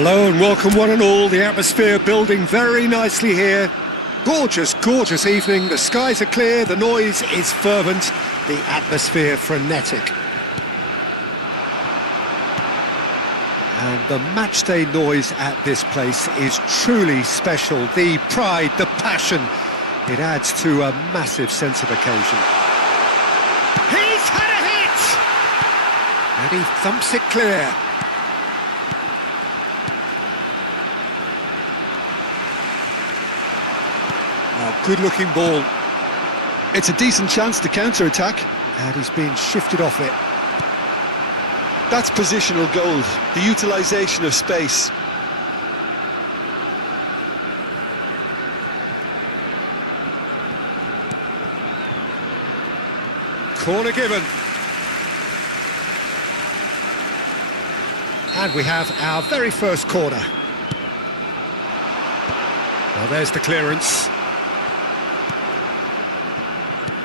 Hello and welcome one and all. The atmosphere building very nicely here. Gorgeous, gorgeous evening. The skies are clear, the noise is fervent, the atmosphere frenetic. And the matchday noise at this place is truly special. The pride, the passion, it adds to a massive sense of occasion. He's had a hit! And he thumps it clear. Oh, good-looking ball. It's a decent chance to counter-attack. And he's been shifted off it. That's positional gold, the utilisation of space. Corner given. And we have our very first corner. Well, there's the clearance.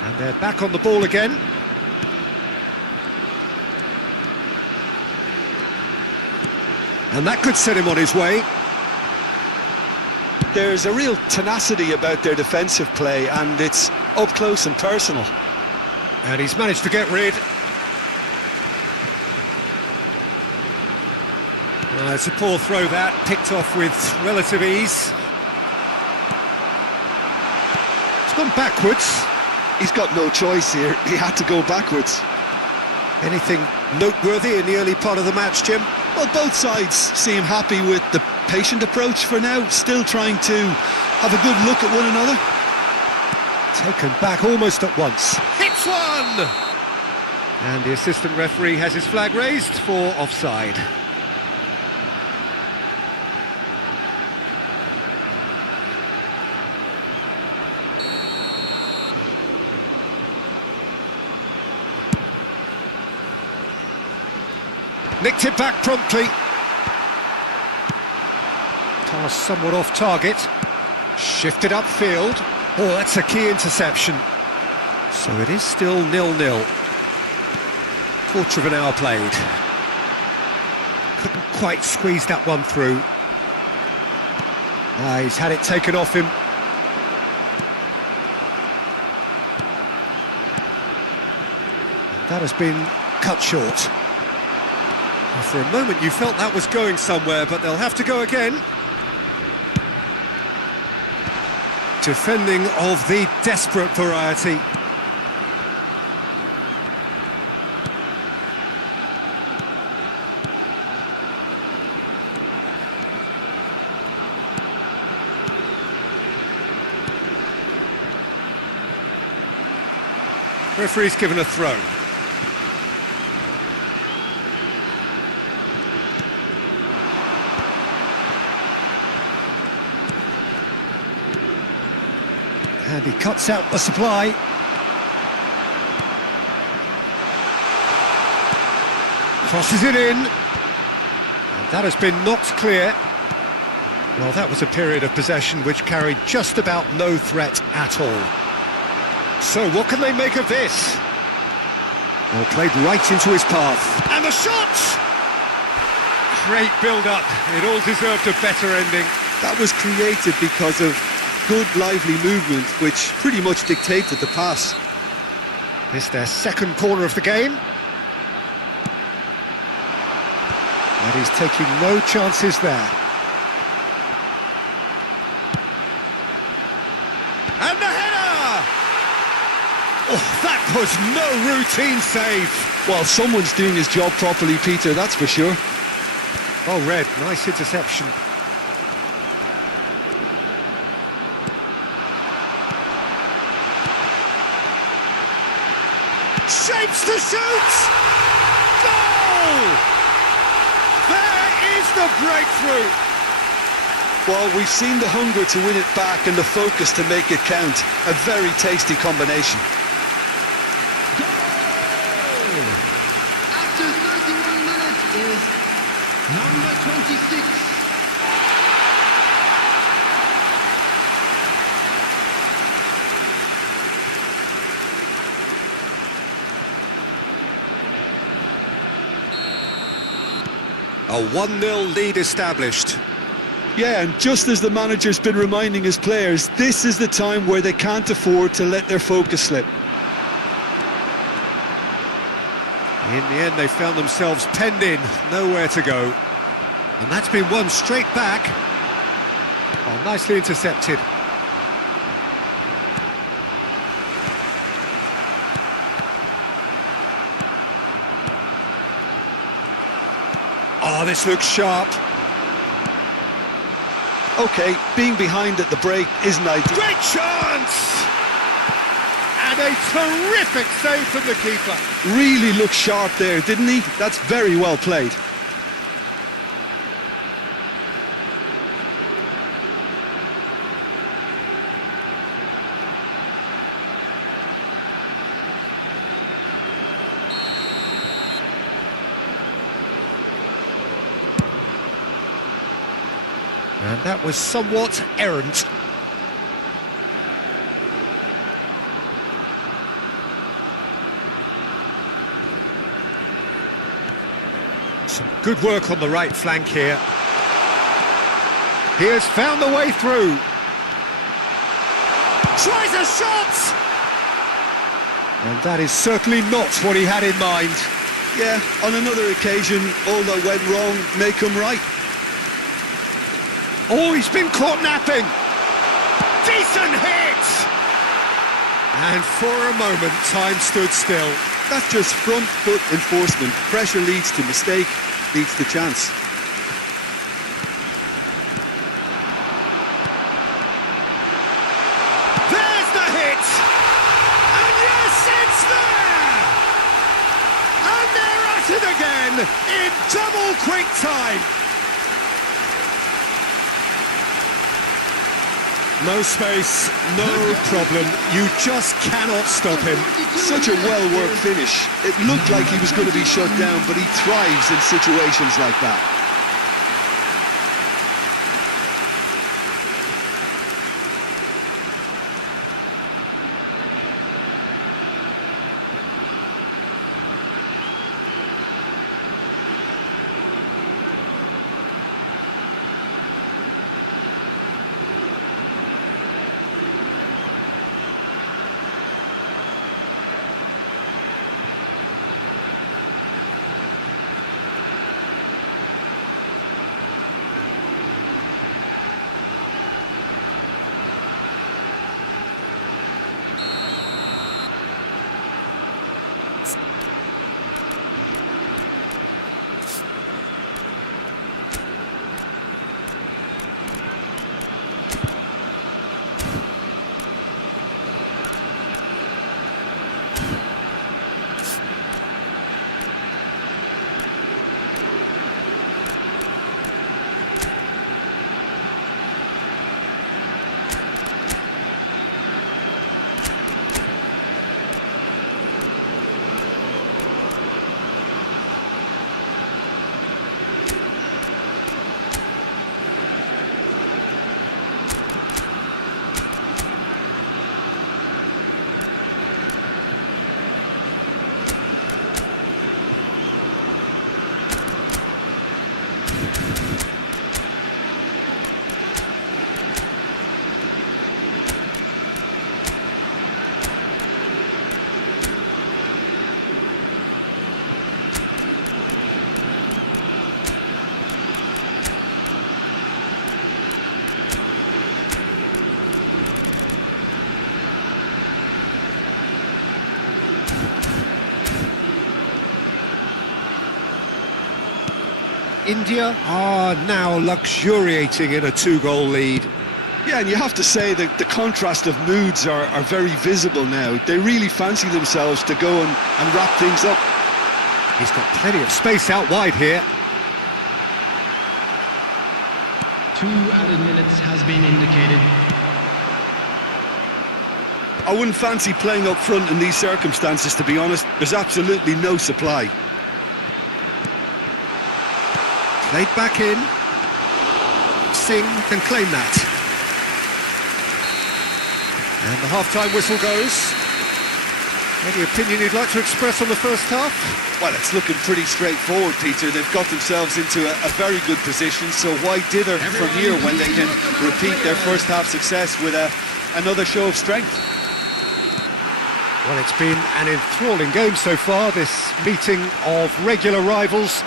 And they're back on the ball again. And that could set him on his way. There's a real tenacity about their defensive play, and it's up close and personal. And he's managed to get rid. It's a poor throw that, picked off with relative ease. It's gone backwards. He's got no choice here, he had to go backwards. Anything noteworthy in the early part of the match, Jim? Well, both sides seem happy with the patient approach for now, still trying to have a good look at one another. Taken back almost at once. Hits one! And the assistant referee has his flag raised for offside. Nicked it back promptly. Pass somewhat off target. Shifted upfield. Oh, that's a key interception. So it is still 0-0. Quarter of an hour played. Couldn't quite squeeze that one through. He's had it taken off him. That has been cut short. For a moment you felt that was going somewhere, but they'll have to go again. Defending of the desperate variety. Referee's given a throw. And he cuts out the supply. Crosses it in. And that has been knocked clear. Well, that was a period of possession which carried just about no threat at all. So what can they make of this? Well, played right into his path. And the shot! Great build-up. It all deserved a better ending. That was created because of good, lively movement, which pretty much dictated the pass. This their second corner of the game. And he's taking no chances there. And the header! Oh, that was no routine save. Well, someone's doing his job properly, Peter, that's for sure. Oh, Red, nice interception. Shapes to shoot! Goal! There is the breakthrough! Well, we've seen the hunger to win it back and the focus to make it count. A very tasty combination. Goal! After 31 minutes is number 26. A 1-0 lead established. Yeah, and just as the manager's been reminding his players, this is the time where they can't afford to let their focus slip. In the end, they found themselves penned in, nowhere to go. And that's been won straight back. Oh, nicely intercepted. Oh, this looks sharp. Okay, being behind at the break isn't ideal. Great chance! And a terrific save from the keeper. Really looked sharp there, didn't he? That's very well played. And that was somewhat errant. Some good work on the right flank here. He has found the way through. Tries a shot! And that is certainly not what he had in mind. Yeah, on another occasion, all that went wrong may come right. Oh, he's been caught napping. Decent hit! And for a moment, time stood still. That's just front foot enforcement. Pressure leads to mistake, leads to chance. There's the hit! And yes, it's there! And they're at it again in double quick time. No space, no problem. You just cannot stop him. Such a well-worked finish. It looked like he was going to be shut down, but he thrives in situations like that. India are now luxuriating in a 2-goal lead. Yeah, and you have to say that the contrast of moods are very visible now. They really fancy themselves to go and wrap things up. He's got plenty of space out wide here. 2 added minutes has been indicated. I wouldn't fancy playing up front in these circumstances, to be honest. There's absolutely no supply. Played back in. Singh can claim that. And the half-time whistle goes. Any opinion you'd like to express on the first half? Well, it's looking pretty straightforward, Peter. They've got themselves into a very good position, so why dither from here when they can repeat their first half success with another show of strength? Well, it's been an enthralling game so far, this meeting of regular rivals.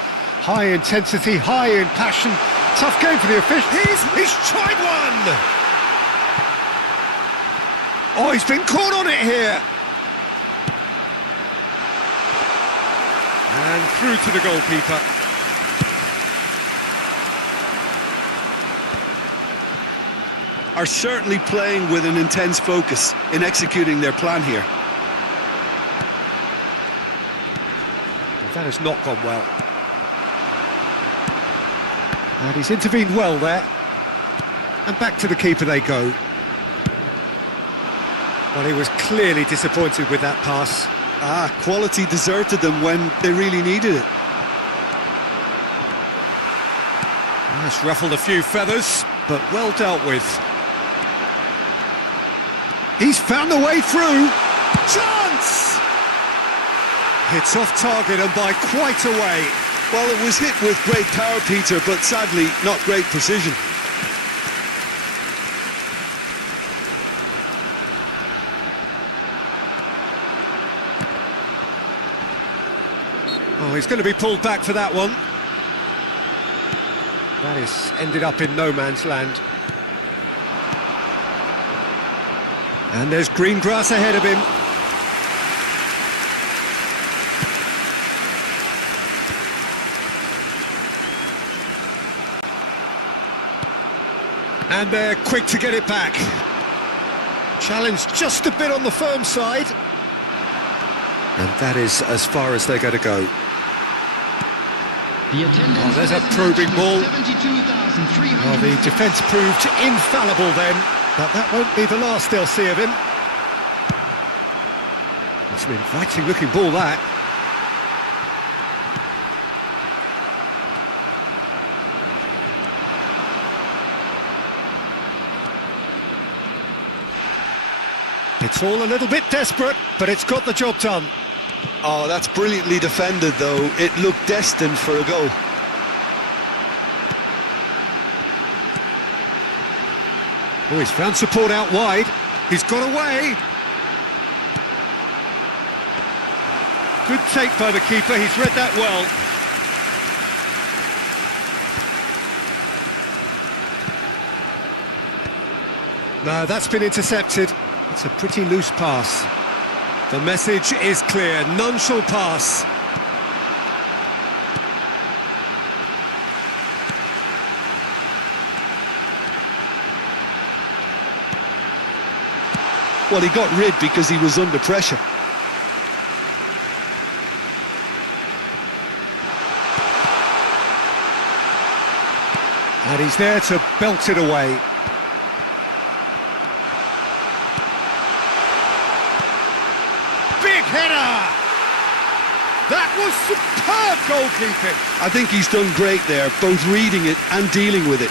High intensity, high in passion. Tough game for the officials. He's tried one! Oh, he's been caught on it here! And through to the goalkeeper. Are certainly playing with an intense focus in executing their plan here. Well, that has not gone well. And he's intervened well there. And back to the keeper they go. Well, he was clearly disappointed with that pass. Quality deserted them when they really needed it. That's ruffled a few feathers, but well dealt with. He's found the way through. Chance! Hits off target and by quite a way. Well, it was hit with great power, Peter, but sadly not great precision. Oh, he's going to be pulled back for that one. That is ended up in no man's land. And there's green grass ahead of him. And they're quick to get it back. Challenge just a bit on the firm side. And that is as far as they're going to go. The attendance Oh, there's a for this probing match ball. was 72,300. Well, the defence proved infallible then, but that won't be the last they'll see of him. It's an inviting looking ball, that. It's all a little bit desperate, but it's got the job done. Oh, that's brilliantly defended, though. It looked destined for a goal. Oh, he's found support out wide. He's got away. Good take by the keeper. He's read that well. No, that's been intercepted. It's a pretty loose pass. The message is clear. None shall pass. Well, he got rid because he was under pressure. And he's there to belt it away. Big header! That was superb goalkeeping. I think he's done great there, both reading it and dealing with it.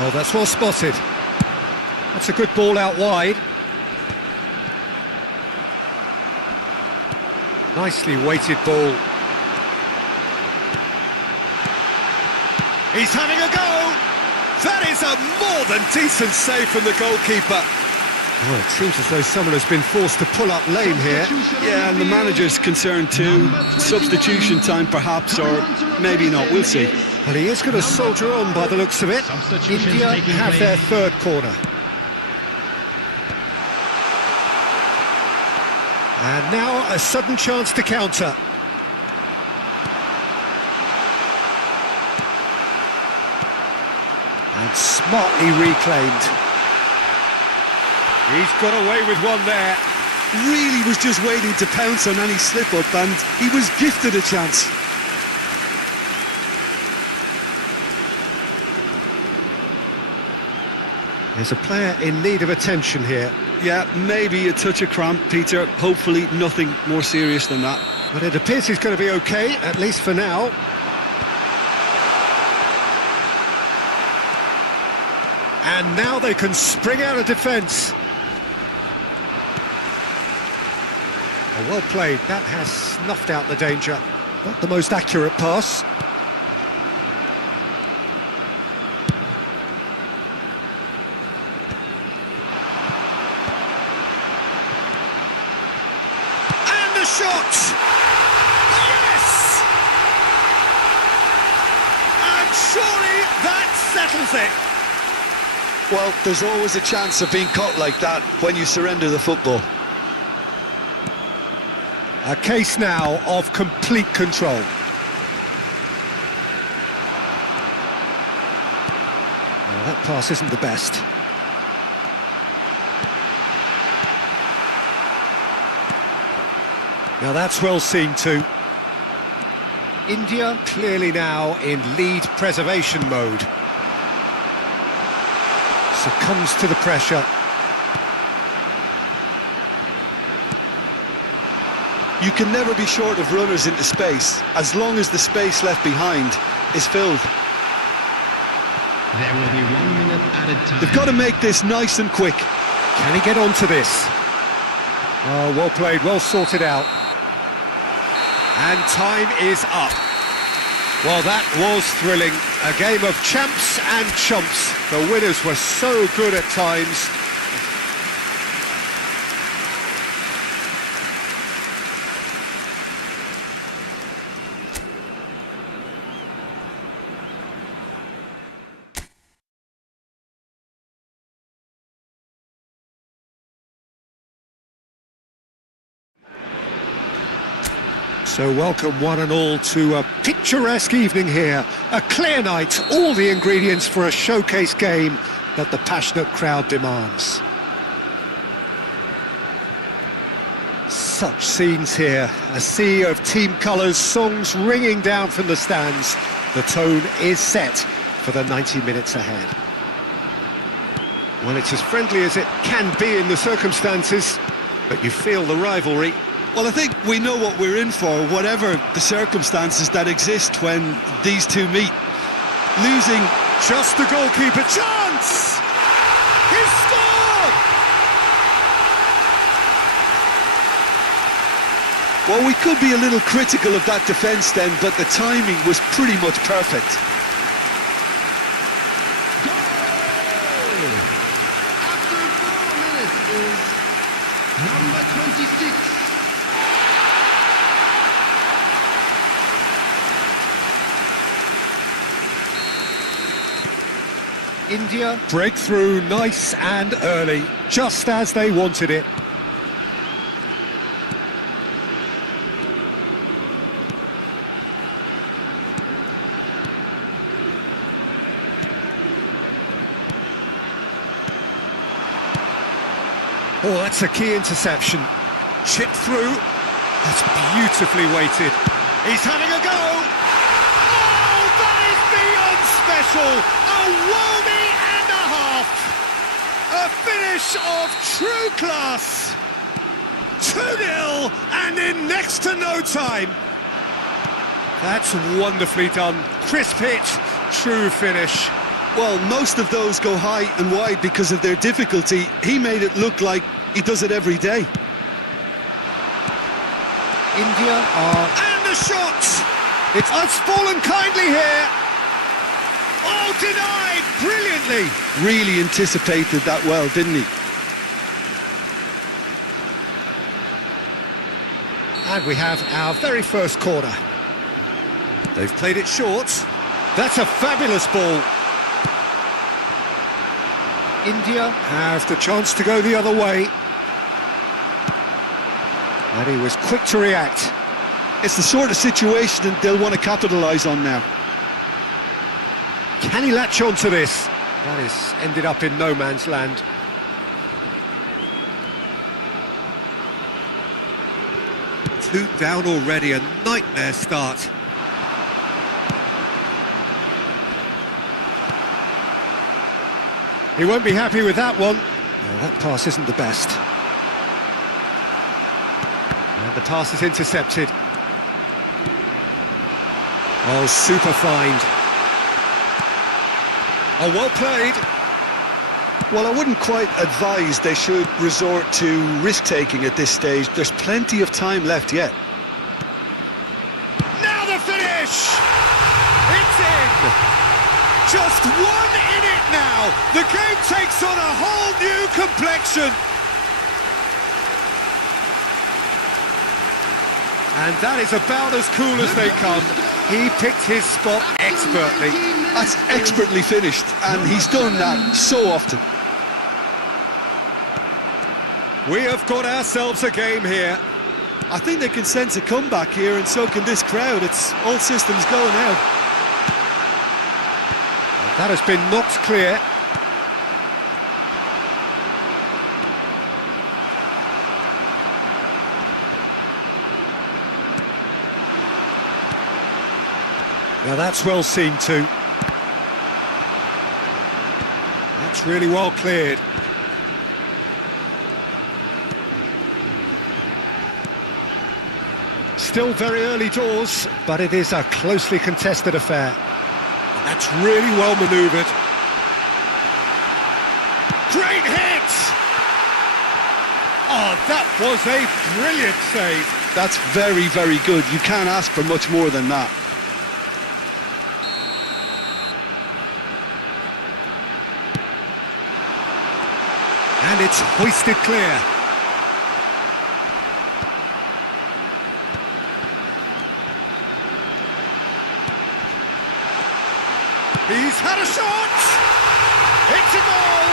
Oh, that's well spotted. That's a good ball out wide. Nicely weighted ball. He's having a go! That is a more than decent save from the goalkeeper. Well, it seems as though someone has been forced to pull up lame here. Yeah, and the manager's concerned too. Substitution time perhaps, or maybe not, we'll see. Well, he is going to soldier on by the looks of it. India have their third corner. And now a sudden chance to counter. And smartly reclaimed. He's got away with one there. Really was just waiting to pounce on any slip-up, and he was gifted a chance. There's a player in need of attention here. Yeah, maybe a touch of cramp, Peter. Hopefully nothing more serious than that. But it appears he's going to be okay, at least for now. And now they can spring out of defence. Oh, well played. That has snuffed out the danger. Not the most accurate pass. And the shot! Yes! And surely that settles it. Well, there's always a chance of being caught like that when you surrender the football. A case now of complete control. Well, that pass isn't the best. Now that's well seen too. India clearly now in lead preservation mode. Succumbs to the pressure. You can never be short of runners into space, as long as the space left behind is filled. There will be 1 minute added time. They've got to make this nice and quick. Can he get onto this? Oh, well played, well sorted out. And time is up. Well, that was thrilling. A game of champs and chumps. The winners were so good at times. So welcome one and all to a picturesque evening here. A clear night, all the ingredients for a showcase game that the passionate crowd demands. Such scenes here, a sea of team colours, songs ringing down from the stands. The tone is set for the 90 minutes ahead. Well, it's as friendly as it can be in the circumstances, but you feel the rivalry. Well, I think we know what we're in for, whatever the circumstances that exist when these two meet. Losing just the goalkeeper chance! He scored! Well, we could be a little critical of that defence then, but the timing was pretty much perfect. Goal! After 4 minutes is number 26. India break through nice and early, just as they wanted it. Oh, that's a key interception. Chipped through. That's beautifully weighted. He's having a go. Oh, that is beyond special. A worldie and a half. A finish of true class. 2-0 and in next to no time. That's wonderfully done. Crisp hit, true finish. Well, most of those go high and wide because of their difficulty. He made it look like he does it every day. India are... And the shot! It's fallen kindly here. Oh, denied brilliantly. Really anticipated that well, didn't he? And we have our very first corner. They've played it short. That's a fabulous ball. India have the chance to go the other way. And he was quick to react. It's the sort of situation that they'll want to capitalise on now. Can he latch on to this? That is ended up in no man's land. Two down already, a nightmare start. He won't be happy with that one. No, that pass isn't the best. And the pass is intercepted. Oh, super find. Oh, well played. Well, I wouldn't quite advise they should resort to risk-taking at this stage. There's plenty of time left yet. Now the finish! It's in! Just one in it now! The game takes on a whole new complexion! And that is about as cool as they come. He picked his spot expertly. That's expertly finished, and he's done that so often. We have got ourselves a game here. I think they can sense a comeback here, and so can this crowd. It's all systems go now. And that has been knocked clear. Now that's well seen too. That's really well cleared. Still very early doors, but it is a closely contested affair. And that's really well manoeuvred. Great hit! Oh, that was a brilliant save. That's very, very good. You can't ask for much more than that. And it's hoisted clear. He's had a shot! It's a goal!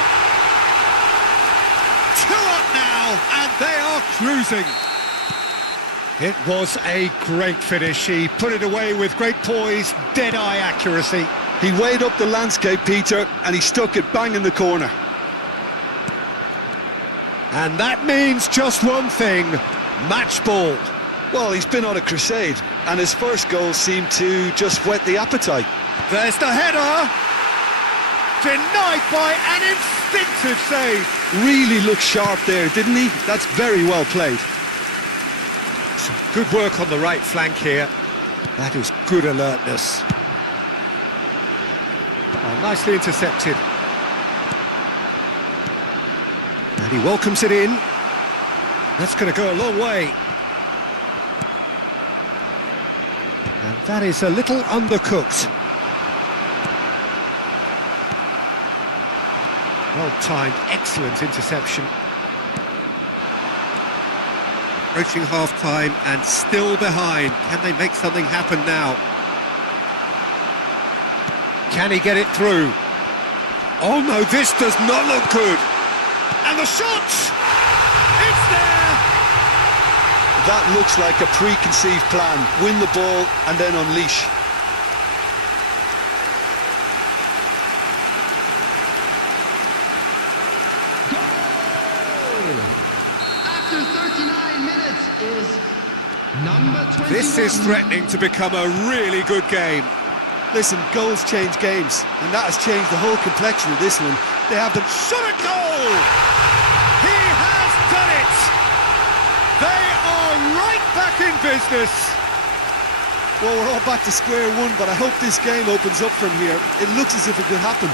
2 up now, and they are cruising. It was a great finish. He put it away with great poise, dead-eye accuracy. He weighed up the landscape, Peter, and he stuck it bang in the corner. And that means just one thing, match ball. Well, he's been on a crusade, and his first goal seemed to just whet the appetite. There's the header, denied by an instinctive save. Really looked sharp there, didn't he? That's very well played. Some good work on the right flank here. That is good alertness. Oh, nicely intercepted. And he welcomes it in. That's going to go a long way. And that is a little undercooked. Well-timed, excellent interception. Approaching half-time and still behind. Can they make something happen now? Can he get it through? Oh no, this does not look good. And the shot! It's there! That looks like a preconceived plan. Win the ball and then unleash. After 39 minutes is number 21. This is threatening to become a really good game. Listen, goals change games, and that has changed the whole complexion of this one. They have the Shot a goal! He has done it! They are right back in business. Well, we're all back to square one, but I hope this game opens up from here. It looks as if it could happen.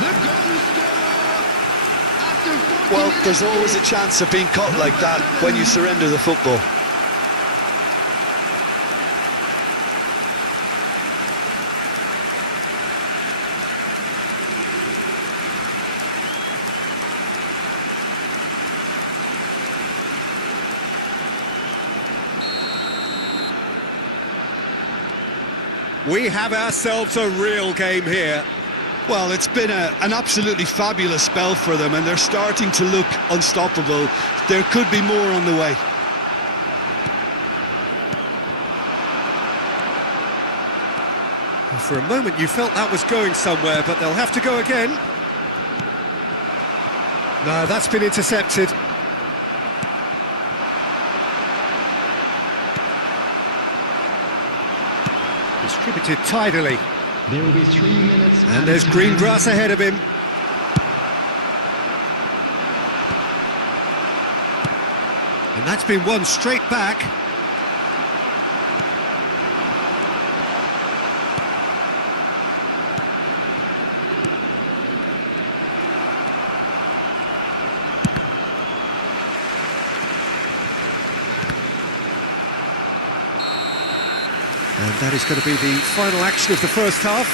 The goal scorer after 40 Well, minutes there's always a chance of being caught like that when you surrender the football. We have ourselves a real game here. Well, it's been an absolutely fabulous spell for them, and they're starting to look unstoppable. There could be more on the way. For a moment you felt that was going somewhere, but they'll have to go again. No, that's been intercepted. Distributed tidily. There will be 3 minutes. And there's green grass ahead of him. And that's been won straight back. And that is going to be the final action of the first half.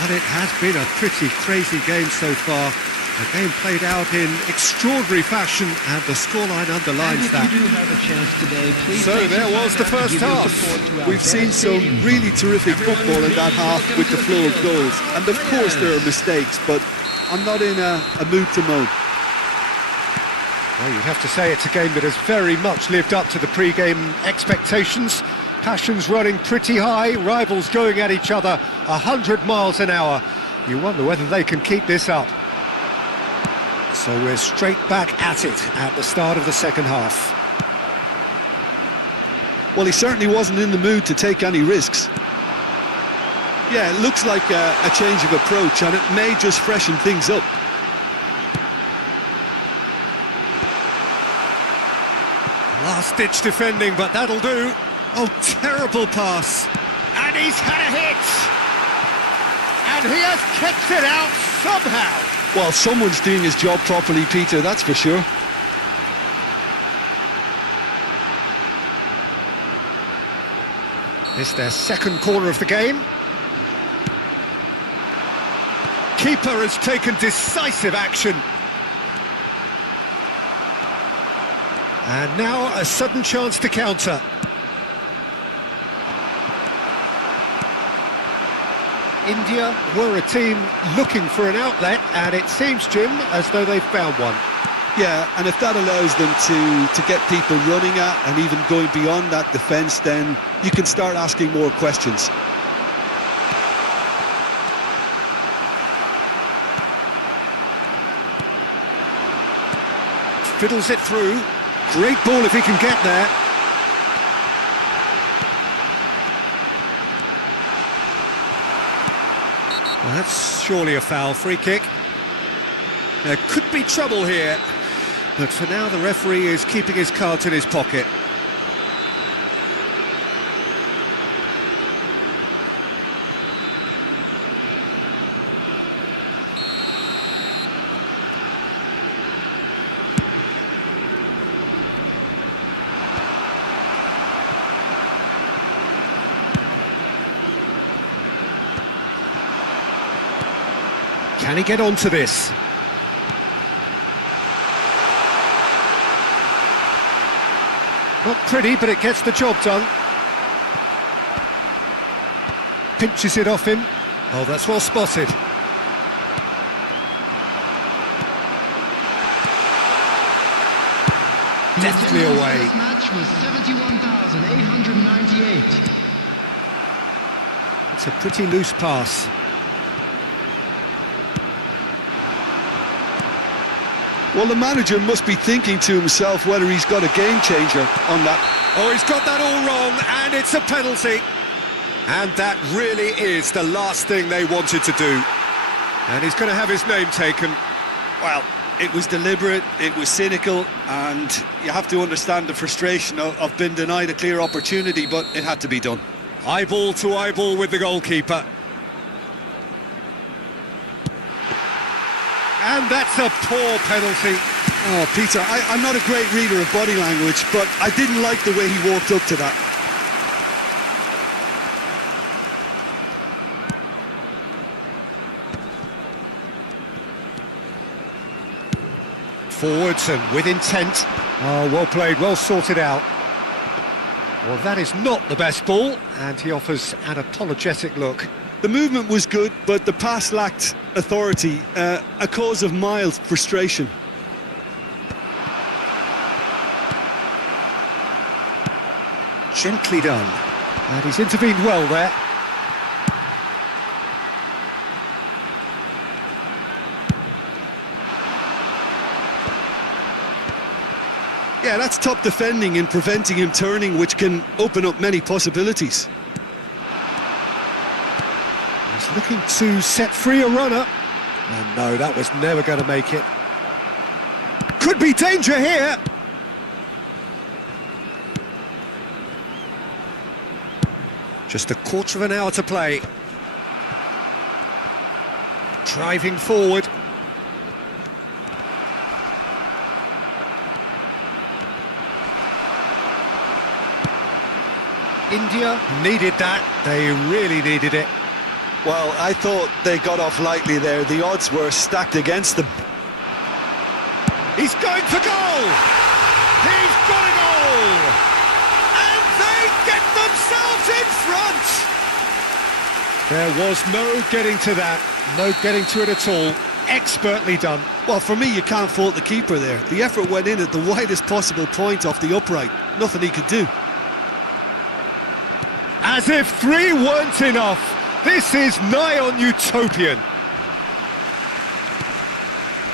And it has been a pretty crazy game so far. A game played out in extraordinary fashion, and the scoreline underlines And that. if you do have a chance today, please So take there some was time the out to first give your half. support to our We've seen best some stadium really fans. terrific Everyone, football in that please half welcome with to the flow of field, goals. And of course there are mistakes, but I'm not in a mood to moan. Well, you'd have to say it's a game that has very much lived up to the pre-game expectations. Passions running pretty high, rivals going at each other 100 miles an hour. You wonder whether they can keep this up. So we're straight back at it at the start of the second half. Well, he certainly wasn't in the mood to take any risks. Yeah, it looks like a change of approach, and it may just freshen things up. Last-ditch defending, but that'll do. Oh, terrible pass. And he's had a hit. And he has kicked it out somehow. Well, someone's doing his job properly, Peter, that's for sure. It's their second corner of the game. Keeper has taken decisive action. And now a sudden chance to counter. India were a team looking for an outlet, and it seems, Jim, as though they've found one. Yeah, and if that allows them to get people running at and even going beyond that defence, then you can start asking more questions. Fiddles it through. Great ball if he can get there. Well, that's surely a foul. Free kick. There could be trouble here, but for now the referee is keeping his cards in his pocket. Can he get onto this? Not pretty, but it gets the job done. Pinches it off him. Oh, that's well spotted. Deftly away. This match was 71,898. It's a pretty loose pass. Well, the manager must be thinking to himself whether he's got a game changer on that. Oh, he's got that all wrong, and it's a penalty. And that really is the last thing they wanted to do. And he's going to have his name taken. Well, It was deliberate, it was cynical, and you have to understand the frustration of being denied a clear opportunity, but it had to be done. Eyeball to eyeball with the goalkeeper. And that's a poor penalty. Oh, Peter, I'm not a great reader of body language, but I didn't like the way he walked up to that. Forwards and with intent. Oh, well played, well sorted out. Well, that is not the best ball, and he offers an apologetic look. The movement was good, but the pass lacked authority, a cause of mild frustration. Gently done. And he's intervened well there. Yeah, that's top defending and preventing him turning, which can open up many possibilities. He's looking to set free a runner. Oh no, that was never going to make it. Could be danger here. Just a quarter of an hour to play. Driving forward. India needed that, they really needed it. Well, I thought they got off lightly there. The odds were stacked against them. He's going for goal! He's got a goal! And they get themselves in front! There was no getting to that, no getting to it at all. Expertly done. Well, for me, you can't fault the keeper there. The effort went in at the widest possible point off the upright. Nothing he could do. As if three weren't enough. This is nigh on utopian.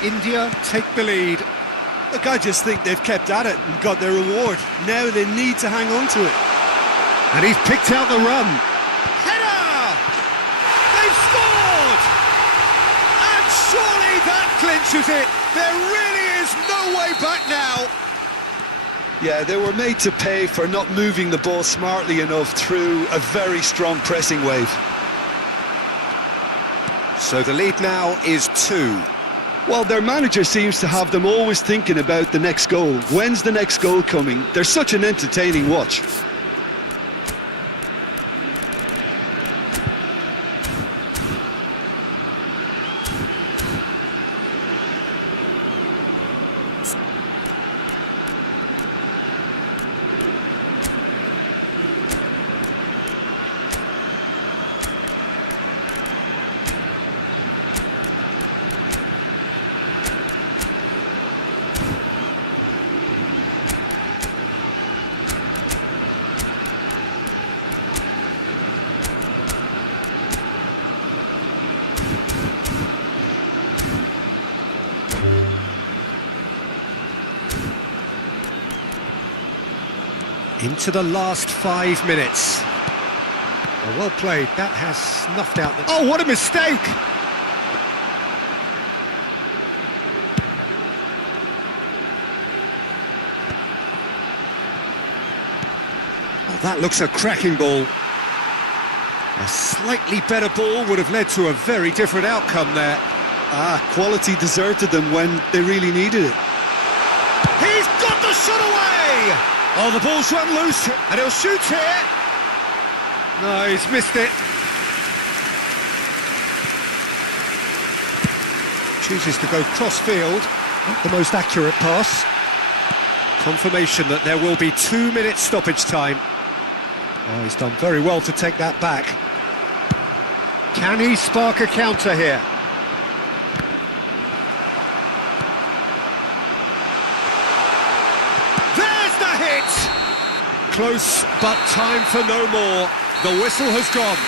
India take the lead. Look, I just think they've kept at it and got their reward. Now they need to hang on to it. And he's picked out the run. Header! They've scored! And surely that clinches it. There really is no way back now. Yeah, they were made to pay for not moving the ball smartly enough through a very strong pressing wave. So the lead now is 2. Well, their manager seems to have them always thinking about the next goal. When's the next goal coming? They're such an entertaining watch. Into the last 5 minutes. Oh, well played. That has snuffed out the... Oh, what a mistake! Oh, that looks a cracking ball. A slightly better ball would have led to a very different outcome there. Quality deserted them when they really needed it. He's got the shot away! Oh, the ball's run loose, and he'll shoot here. No, he's missed it. Chooses to go cross-field. Not the most accurate pass. Confirmation that there will be 2 minutes stoppage time. Oh, he's done very well to take that back. Can he spark a counter here? Close, but time for no more. The whistle has gone.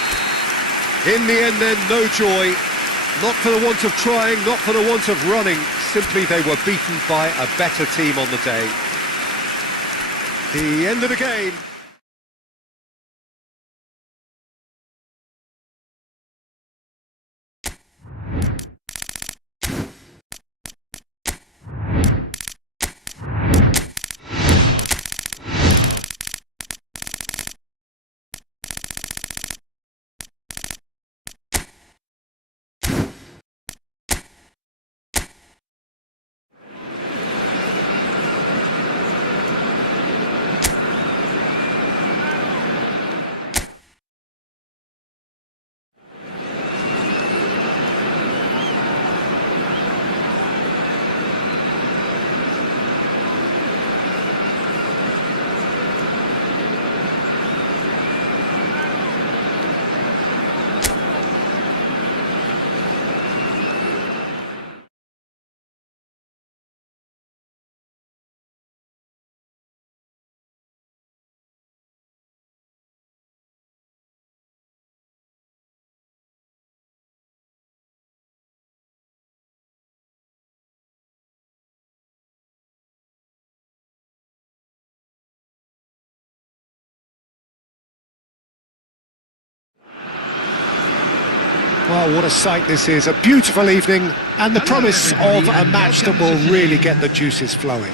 In the end then, no joy. Not for the want of trying, not for the want of running. Simply they were beaten by a better team on the day. The end of the game. Well, what a sight this is. A beautiful evening and the promise of a match that will really get the juices flowing.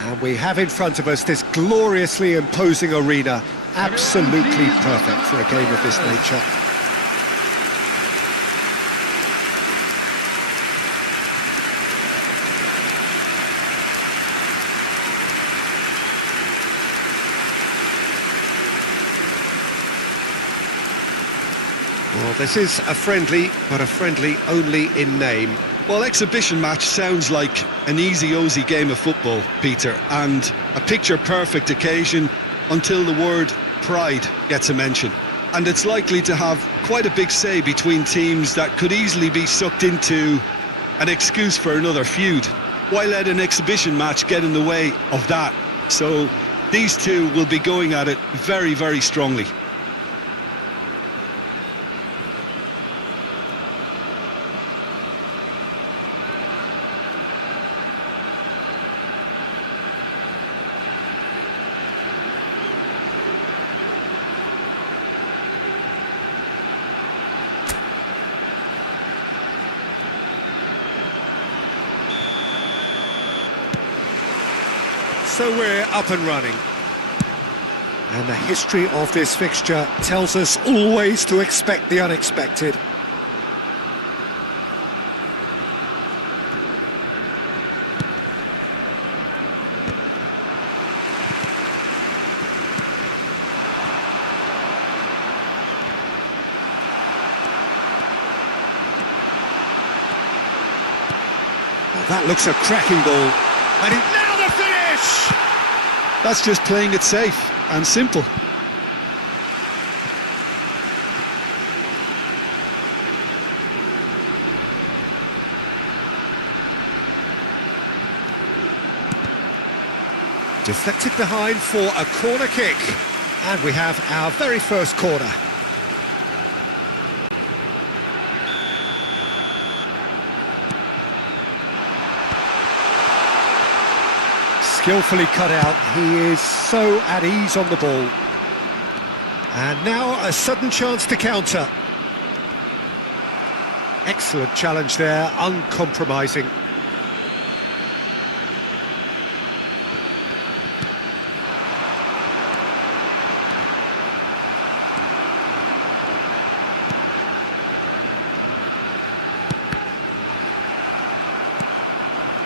And we have in front of us this gloriously imposing arena. Absolutely perfect for a game of this nature. Well, this is a friendly, but a friendly only in name. Well, exhibition match sounds like an easy-ozy game of football, Peter, and a picture-perfect occasion until the word pride gets a mention. And it's likely to have quite a big say between teams that could easily be sucked into an excuse for another feud. Why let an exhibition match get in the way of that? So these two will be going at it very, very strongly. So we're up and running. And the history of this fixture tells us always to expect the unexpected. Well, that looks a cracking ball. And now the finish! That's just playing it safe and simple. Deflected behind for a corner kick. And we have our very first corner. Skillfully cut out, he is so at ease on the ball. And now a sudden chance to counter. Excellent challenge there, uncompromising.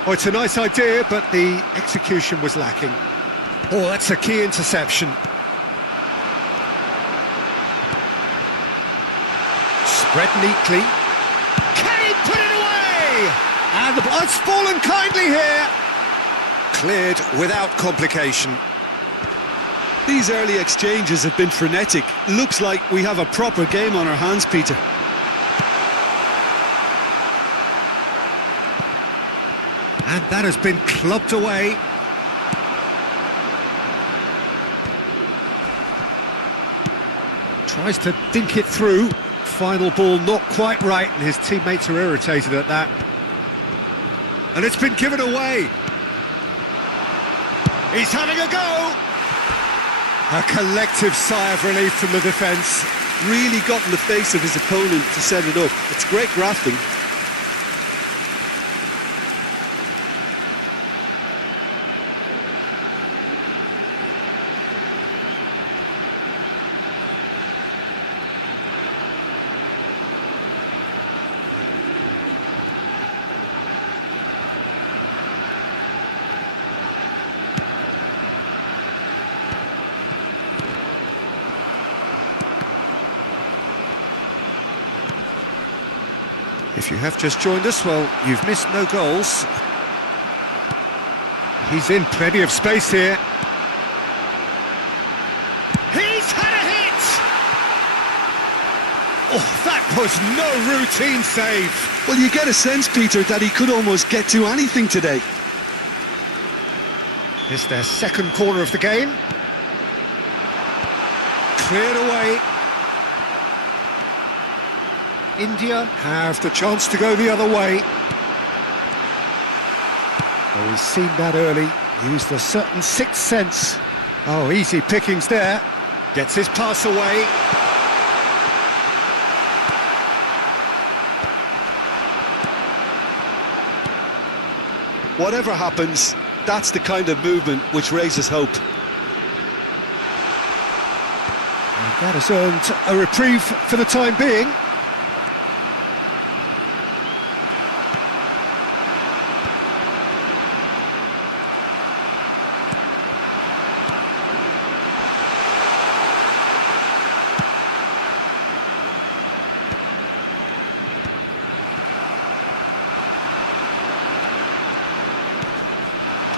Oh, it's a nice idea, but the execution was lacking. Oh, that's a key interception. Spread neatly. Can he put it away? And it's fallen kindly here. Cleared without complication. These early exchanges have been frenetic. Looks like we have a proper game on our hands, Peter. And that has been clubbed away. Tries to dink it through. Final ball not quite right, and his teammates are irritated at that. And it's been given away. He's having a go. A collective sigh of relief from the defence. Really got in the face of his opponent to set it up. It's great grafting. If you have just joined us, well, you've missed no goals. He's in plenty of space here. He's had a hit! Oh, that was no routine save. Well, you get a sense, Peter, that he could almost get to anything today. It's their second corner of the game. Cleared away. India have the chance to go the other way. Oh, he's seen that early, used a certain sixth sense. Oh, easy pickings there. Gets his pass away. Whatever happens, that's the kind of movement which raises hope. And that has earned a reprieve for the time being.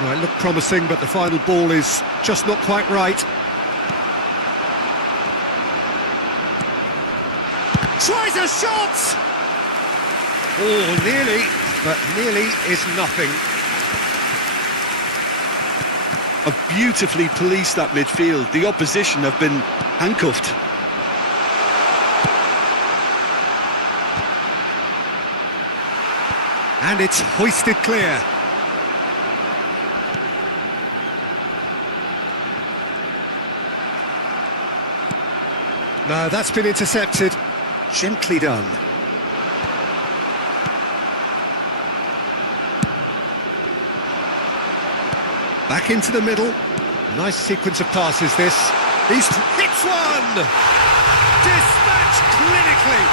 Well, it looked promising, but the final ball is just not quite right. Tries a shot! Oh, nearly, but nearly is nothing. Have beautifully policed that midfield. The opposition have been handcuffed. And it's hoisted clear. No, that's been intercepted. Gently done. Back into the middle. Nice sequence of passes this. He's hits one! Dispatched clinically!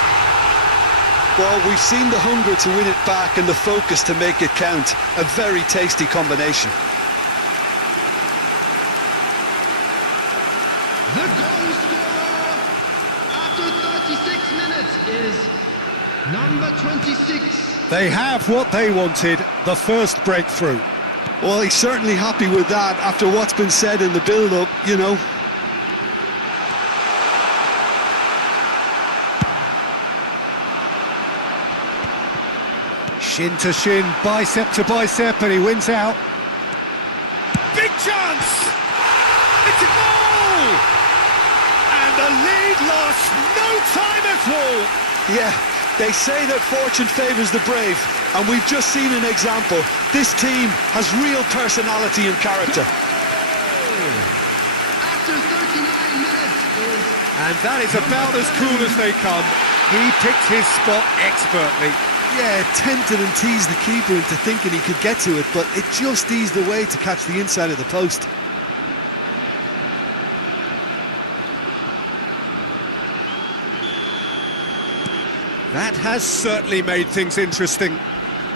Well, we've seen the hunger to win it back and the focus to make it count. A very tasty combination. The goal scorer after 36 minutes is number 26. They have what they wanted, the first breakthrough. Well, he's certainly happy with that after what's been said in the build-up, you know. Shin to shin, bicep to bicep, and he wins out. Big chance! It's a goal! And the lead lost no time at all. Yeah, they say that fortune favours the brave, and we've just seen an example. This team has real personality and character. After 39 minutes is And that is about as cool as they come. He picked his spot expertly. Yeah, tempted and teased the keeper into thinking he could get to it, but it just eased away to catch the inside of the post. That has certainly made things interesting.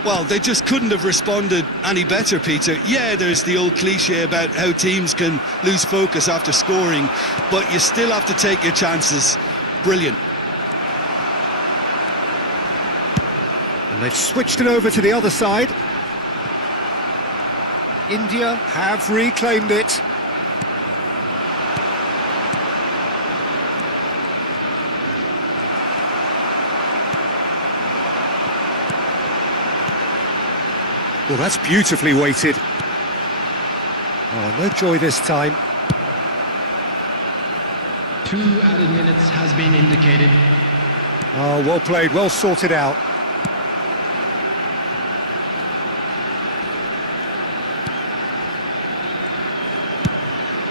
Well, they just couldn't have responded any better, Peter. Yeah, there's the old cliche about how teams can lose focus after scoring, but you still have to take your chances. Brilliant. And they've switched it over to the other side. India have reclaimed it. Well, that's beautifully weighted. Oh, no joy this time. 2 added minutes has been indicated. Oh, well played, well sorted out.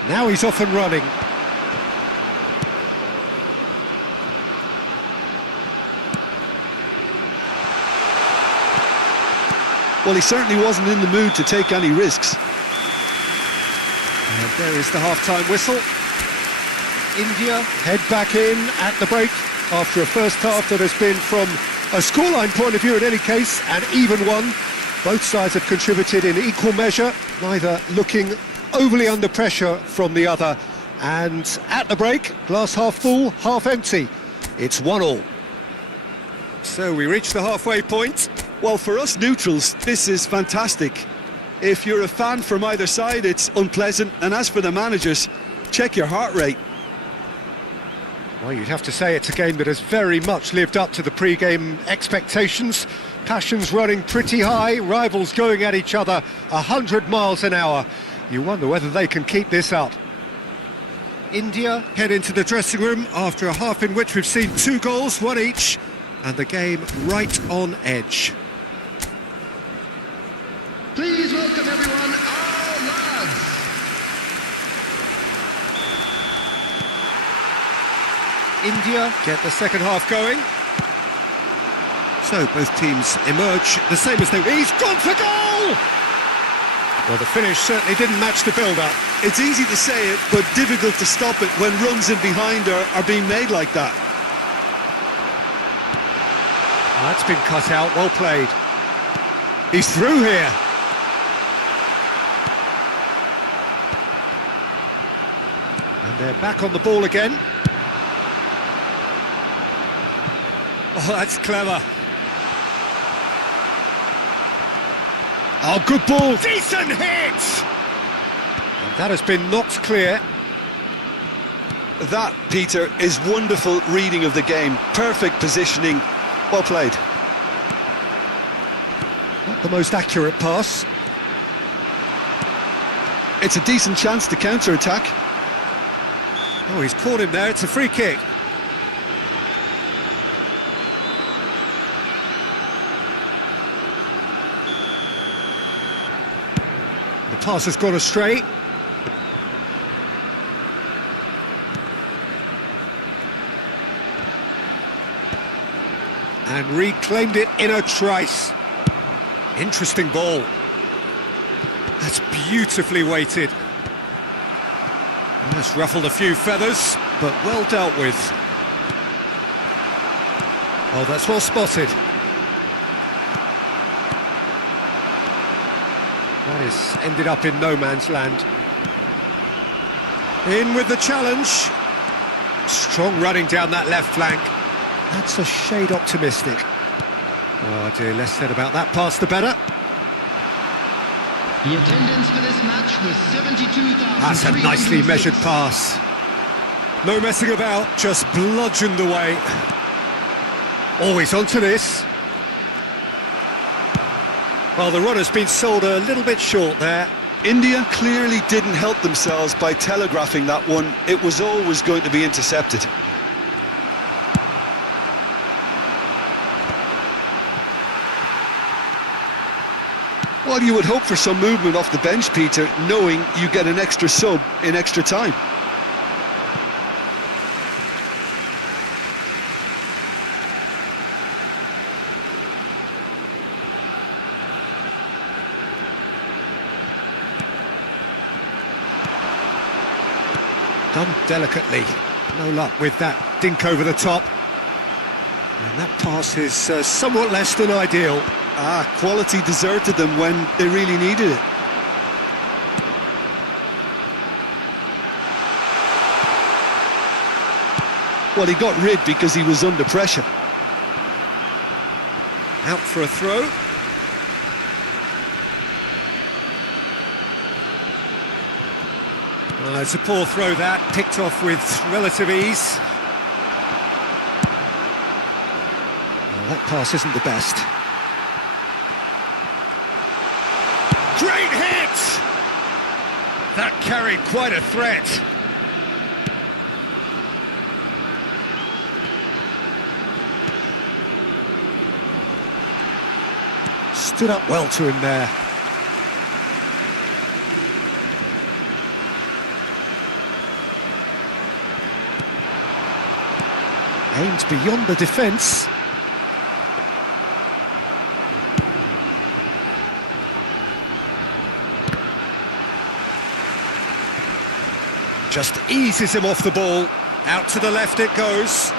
Now he's off and running. Well, he certainly wasn't in the mood to take any risks. And there is the half-time whistle. India head back in at the break after a first half that has been, from a scoreline point of view in any case, an even one. Both sides have contributed in equal measure, neither looking overly under pressure from the other. And at the break, glass half full, half empty. It's 1-1. So we reach the halfway point. Well, for us neutrals, this is fantastic. If you're a fan from either side, it's unpleasant. And as for the managers, check your heart rate. Well, you'd have to say it's a game that has very much lived up to the pre-game expectations. Passions running pretty high, rivals going at each other 100 miles an hour. You wonder whether they can keep this up. India head into the dressing room after a half in which we've seen 2 goals, 1 each, and the game right on edge. Please welcome everyone, our lads. India get the second half going. So both teams emerge the same as they... He's gone for goal! Well, the finish certainly didn't match the build-up. It's easy to say it, but difficult to stop it when runs in behind are being made like that. That's been cut out, well played. He's through here. And they're back on the ball again. Oh, that's clever. Oh, good ball. Decent hit! And that has been knocked clear. That, Peter, is wonderful reading of the game. Perfect positioning. Well played. Not the most accurate pass. It's a decent chance to counter-attack. Oh, he's caught him there. It's a free kick. The pass has gone astray. And reclaimed it in a trice. Interesting ball. That's beautifully weighted. That's ruffled a few feathers, but well dealt with. Oh, that's well spotted. That is ended up in no man's land. In with the challenge. Strong running down that left flank. That's a shade optimistic. Oh dear, less said about that pass the better. The attendance for this match was 72,000. That's a nicely measured pass. No messing about, just bludgeoned away. Always onto this. Well, the runner's been sold a little bit short there. India clearly didn't help themselves by telegraphing that one. It was always going to be intercepted. Well, you would hope for some movement off the bench, Peter, knowing you get an extra sub in extra time. Done delicately. No luck with that dink over the top. And that pass is somewhat less than ideal. Quality deserted them when they really needed it. Well, he got rid because he was under pressure. Out for a throw. It's a poor throw that, picked off with relative ease. Well, that pass isn't the best. Great hit! That carried quite a threat. Stood up well to him there. Aimed beyond the defence. Just eases him off the ball. Out to the left it goes.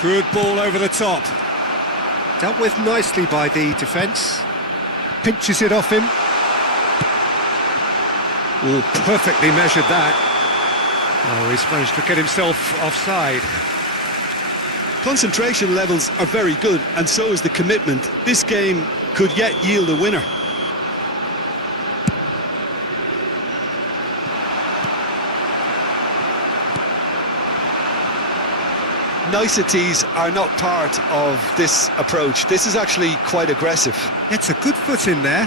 Good ball over the top. Dealt with nicely by the defence. Pinches it off him. Oh, perfectly measured that. Oh, he's managed to get himself offside. Concentration levels are very good, and so is the commitment. This game could yet yield a winner. Niceties are not part of this approach. This is actually quite aggressive. It's a good foot in there.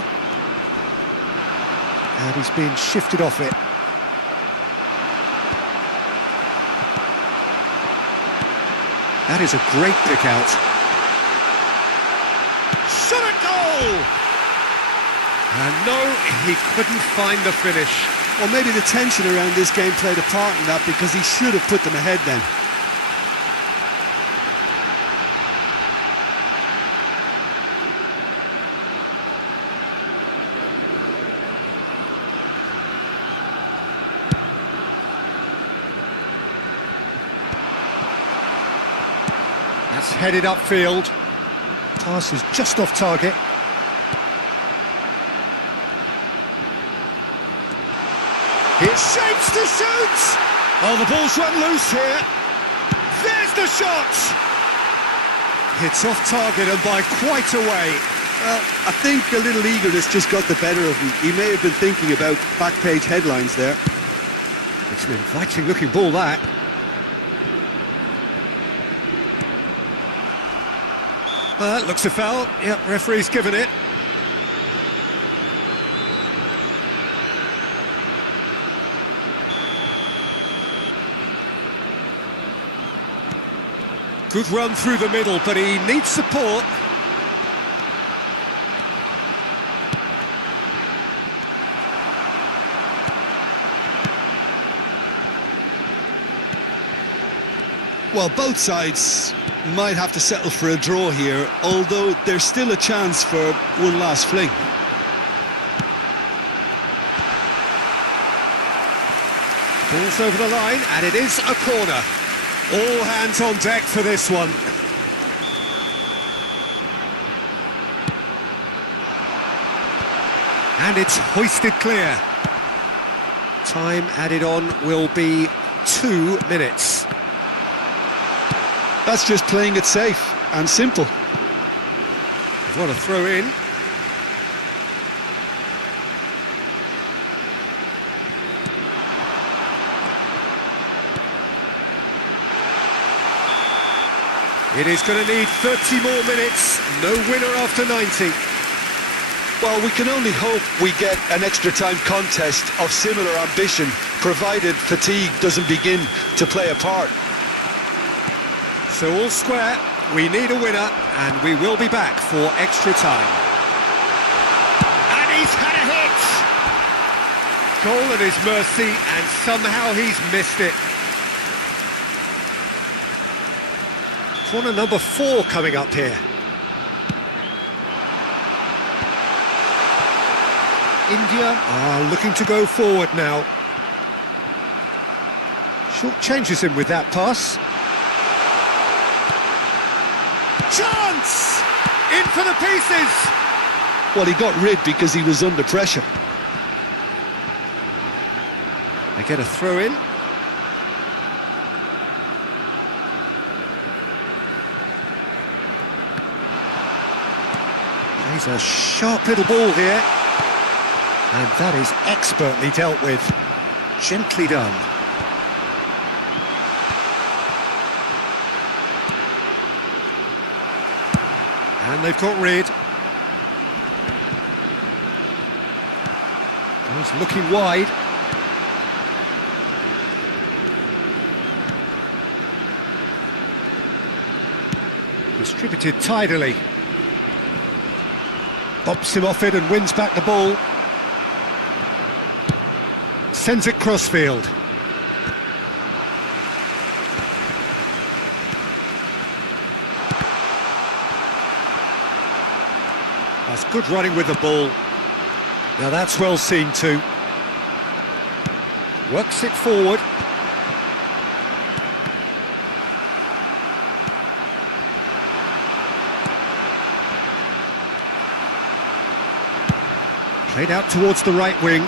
And he's been shifted off it. That is a great pick out. Shot at goal! And no, he couldn't find the finish. Or maybe the tension around this game played a part in that, because he should have put them ahead then. That's headed upfield. Pass is just off target. It shapes to shoot! Oh, the ball's run loose here. There's the shot! It's off target and by quite a way. Well, I think a little eagerness just got the better of him. He may have been thinking about back page headlines there. It's an inviting looking ball, that. That looks a foul. Yep, referee's given it. Good run through the middle, but he needs support. Well, both sides might have to settle for a draw here, although there's still a chance for one last fling. Ball's over the line, and it is a corner. All hands on deck for this one. And it's hoisted clear. Time added on will be 2 minutes. That's just playing it safe and simple. What a throw in. It is going to need 30 more minutes. No winner after 90. Well, we can only hope we get an extra time contest of similar ambition, provided fatigue doesn't begin to play a part. So all square, we need a winner, and we will be back for extra time. And he's had a hit! Goal at his mercy, and somehow he's missed it. Corner number 4 coming up here. India are looking to go forward now. Short changes him with that pass. Chance! In for the pieces! Well, he got rid because he was under pressure. They get a throw in. He's a sharp little ball here. And that is expertly dealt with. Gently done. And they've got rid. He's looking wide. Distributed tidily. Bops him off it and wins back the ball. Sends it crossfield. That's good running with the ball. Now that's well seen too. Works it forward. Played out towards the right wing.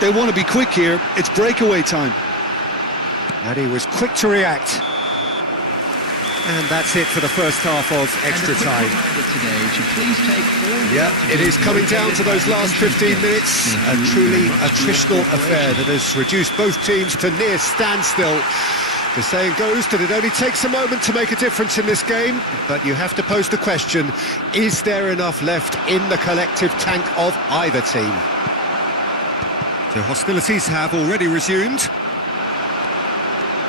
They want to be quick here. It's breakaway time. And he was quick to react. And that's it for the first half of extra time. Yeah, it is coming down to those last 15 minutes. A truly attritional affair that has reduced both teams to near standstill. The saying goes that it only takes a moment to make a difference in this game, but you have to pose the question, is there enough left in the collective tank of either team? The hostilities have already resumed.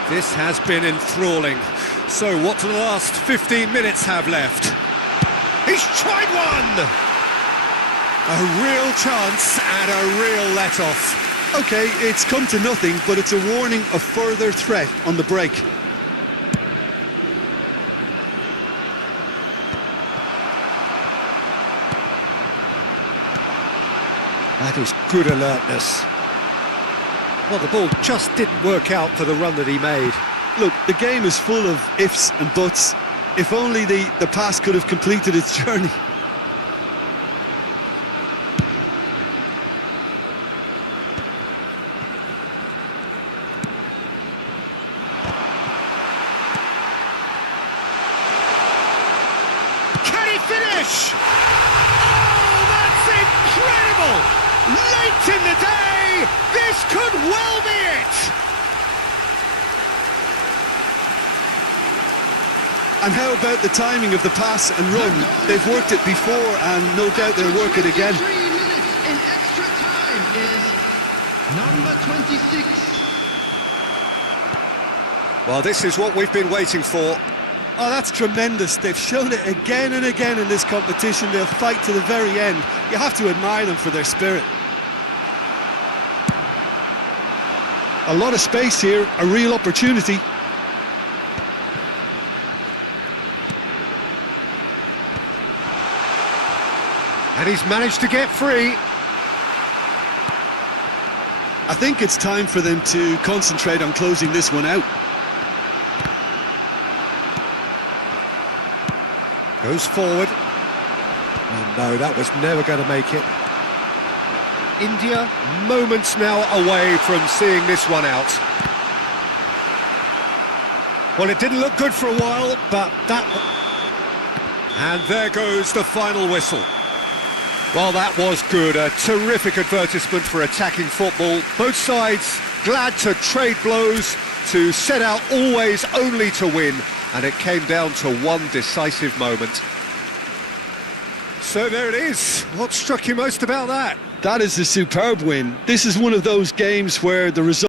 This has been enthralling. So what do the last 15 minutes have left? He's tried one! A real chance and a real let-off. OK, it's come to nothing, but it's a warning of further threat on the break. That is good alertness. Well, the ball just didn't work out for the run that he made. Look, the game is full of ifs and buts. If only the pass could have completed its journey. Can he finish? Oh, that's incredible! Late in the day, this could well be it! And how about the timing of the pass and run? They've worked it before and no doubt they'll work it again. 3 minutes in extra time is number 26. Well, this is what we've been waiting for. Oh, that's tremendous. They've shown it again and again in this competition. They'll fight to the very end. You have to admire them for their spirit. A lot of space here, a real opportunity. And he's managed to get free. I think it's time for them to concentrate on closing this one out. Goes forward. Oh no, that was never going to make it. India, moments now away from seeing this one out. Well, it didn't look good for a while, but that... And there goes the final whistle. Well, that was good. A terrific advertisement for attacking football. Both sides glad to trade blows, to set out always only to win. And it came down to one decisive moment. So there it is. What struck you most about that? That is a superb win. This is one of those games where the result